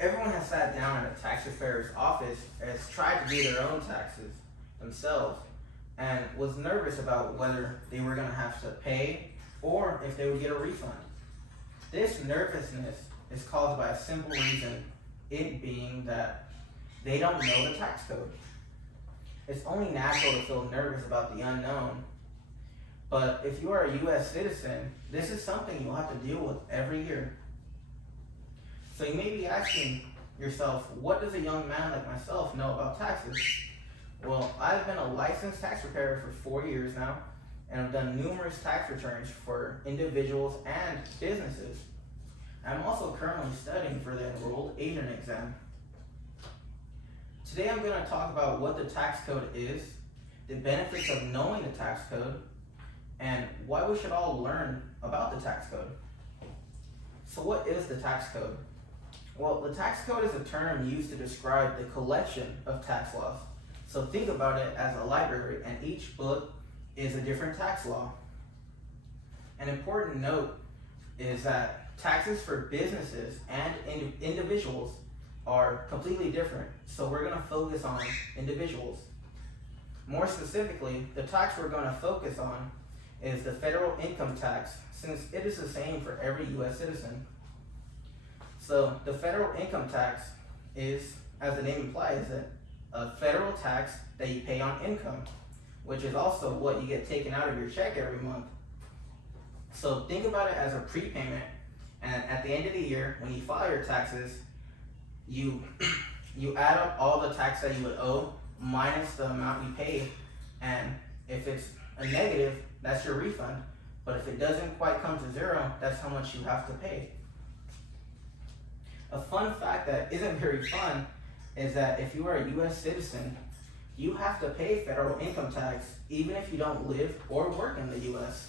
Everyone has sat down at a tax preparer's office and has tried to do their own taxes themselves and was nervous about whether they were going to have to pay or if they would get a refund. This nervousness is caused by a simple reason, it being that they don't know the tax code. It's only natural to feel nervous about the unknown, but if you are a U.S. citizen, this is something you'll have to deal with every year. So you may be asking yourself, what does a young man like myself know about taxes? Well, I've been a licensed tax preparer for 4 years now, and I've done numerous tax returns for individuals and businesses. I'm also currently studying for the enrolled agent exam. Today I'm going to talk about what the tax code is, the benefits of knowing the tax code, and why we should all learn about the tax code. So what is the tax code? Well, the tax code is a term used to describe the collection of tax laws. So think about it as a library, and each book is a different tax law. An important note is that taxes for businesses and individuals are completely different. So we're going to focus on individuals. More specifically, the tax we're going to focus on is the federal income tax, since it is the same for every U.S. citizen. So the federal income tax is, as the name implies, a federal tax that you pay on income, which is also what you get taken out of your check every month. So think about it as a prepayment, and at the end of the year, when you file your taxes, you add up all the tax that you would owe minus the amount you paid, and if it's a negative, that's your refund. But if it doesn't quite come to zero, that's how much you have to pay. A fun fact that isn't very fun is that if you are a U.S. citizen, you have to pay federal income tax even if you don't live or work in the U.S.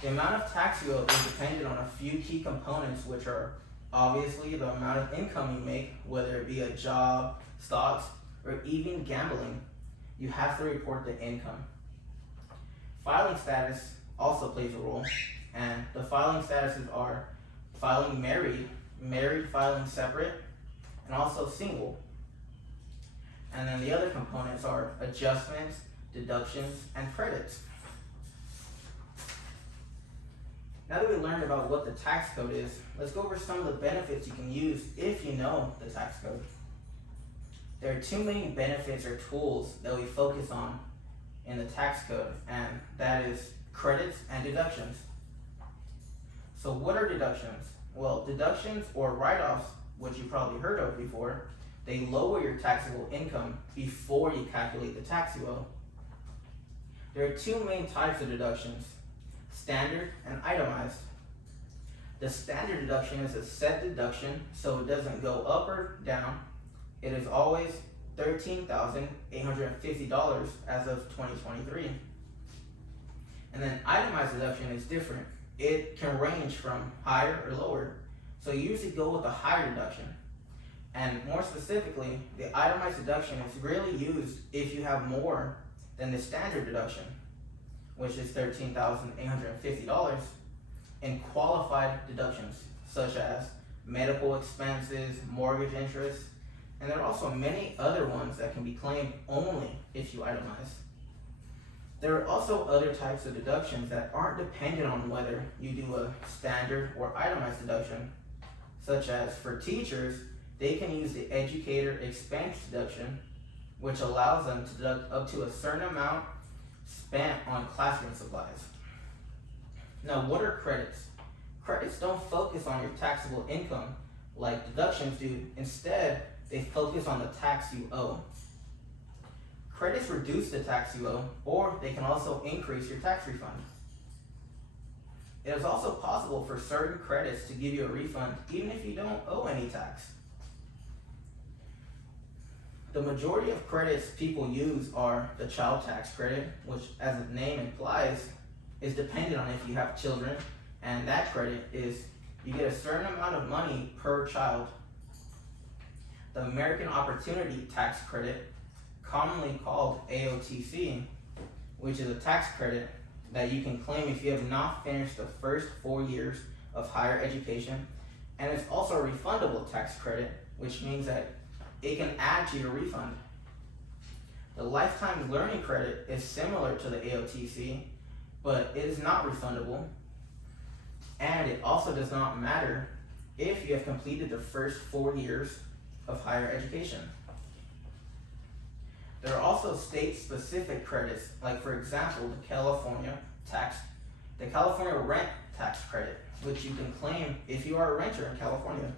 The amount of tax you owe is dependent on a few key components, which are obviously the amount of income you make, whether it be a job, stocks, or even gambling. You have to report the income. Filing status also plays a role, and the filing statuses are filing married filing separate, and also single. And then the other components are adjustments, deductions, and credits. Now that we learned about what the tax code is, let's go over some of the benefits you can use if you know the tax code. There are two main benefits or tools that we focus on in the tax code, and that is credits and deductions. So what are deductions? Well, deductions or write-offs, which you probably heard of before, they lower your taxable income before you calculate the tax you owe. There are two main types of deductions, standard and itemized. The standard deduction is a set deduction, so it doesn't go up or down. It is always $13,850 as of 2023. And then itemized deduction is different. It can range from higher or lower. So you usually go with a higher deduction. And more specifically, the itemized deduction is really used if you have more than the standard deduction, which is $13,850, in qualified deductions, such as medical expenses, mortgage interest, and there are also many other ones that can be claimed only if you itemize. There are also other types of deductions that aren't dependent on whether you do a standard or itemized deduction, such as for teachers, they can use the educator expense deduction, which allows them to deduct up to a certain amount spent on classroom supplies. Now, what are credits? Credits don't focus on your taxable income like deductions do. Instead, they focus on the tax you owe. Credits reduce the tax you owe, or they can also increase your tax refund. It is also possible for certain credits to give you a refund even if you don't owe any tax. The majority of credits people use are the child tax credit, which, as the name implies, is dependent on if you have children, and that credit is you get a certain amount of money per child. The American Opportunity Tax Credit, commonly called AOTC, which is a tax credit that you can claim if you have not finished the first 4 years of higher education And it's also a refundable tax credit, which means that it can add to your refund. The lifetime learning credit is similar to the AOTC, but it is not refundable, and it also does not matter if you have completed the first 4 years of higher education. There are also state-specific credits, like for example, the California rent tax credit, which you can claim if you are a renter in California.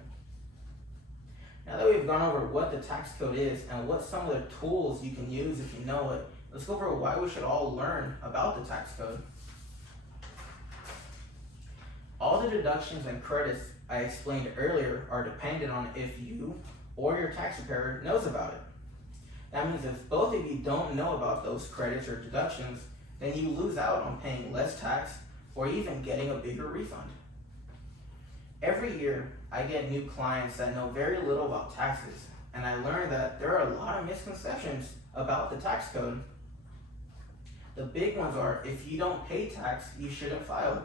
Now that we've gone over what the tax code is and what some of the tools you can use if you know it, let's go over why we should all learn about the tax code. All the deductions and credits I explained earlier are dependent on if you or your tax preparer knows about it. That means if both of you don't know about those credits or deductions, then you lose out on paying less tax or even getting a bigger refund. Every year, I get new clients that know very little about taxes, and I learn that there are a lot of misconceptions about the tax code. The big ones are, if you don't pay tax, you shouldn't file.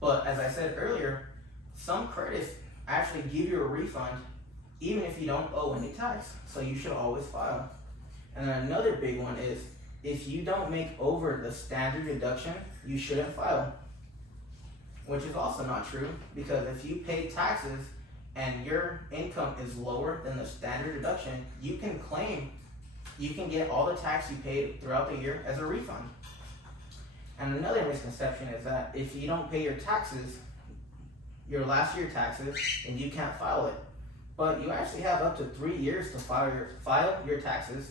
But as I said earlier, some credits actually give you a refund even if you don't owe any tax, so you should always file. And then another big one is, if you don't make over the standard deduction, you shouldn't file. Which is also not true, because if you pay taxes and your income is lower than the standard deduction, you can get all the tax you paid throughout the year as a refund. And another misconception is that if you don't pay your taxes, your last year taxes, then you can't file it. But you actually have up to 3 years to file your taxes.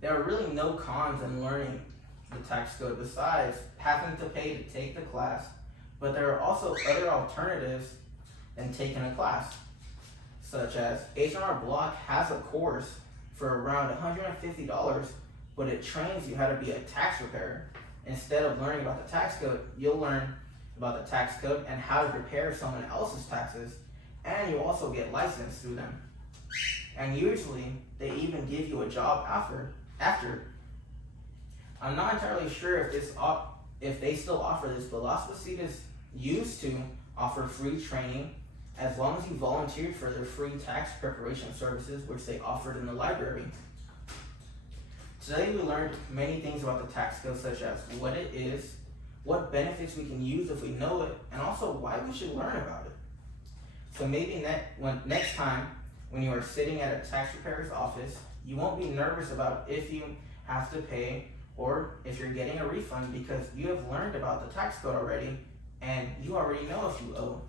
There are really no cons in learning the tax code besides having to pay to take the class, but there are also other alternatives than taking a class, such as H&R Block has a course for around $150, but it trains you how to be a tax preparer. Instead of learning about the tax code, you'll learn about the tax code and how to prepare someone else's taxes, and you also get licensed through them. And usually, they even give you a job after. I'm not entirely sure if they still offer this, but Las Positas used to offer free training as long as you volunteered for their free tax preparation services, which they offered in the library. Today we learned many things about the tax code, such as what it is, what benefits we can use if we know it, and also why we should learn about it. So maybe next time when you are sitting at a tax preparer's office, you won't be nervous about if you have to pay or if you're getting a refund, because you have learned about the tax code already and you already know if you owe.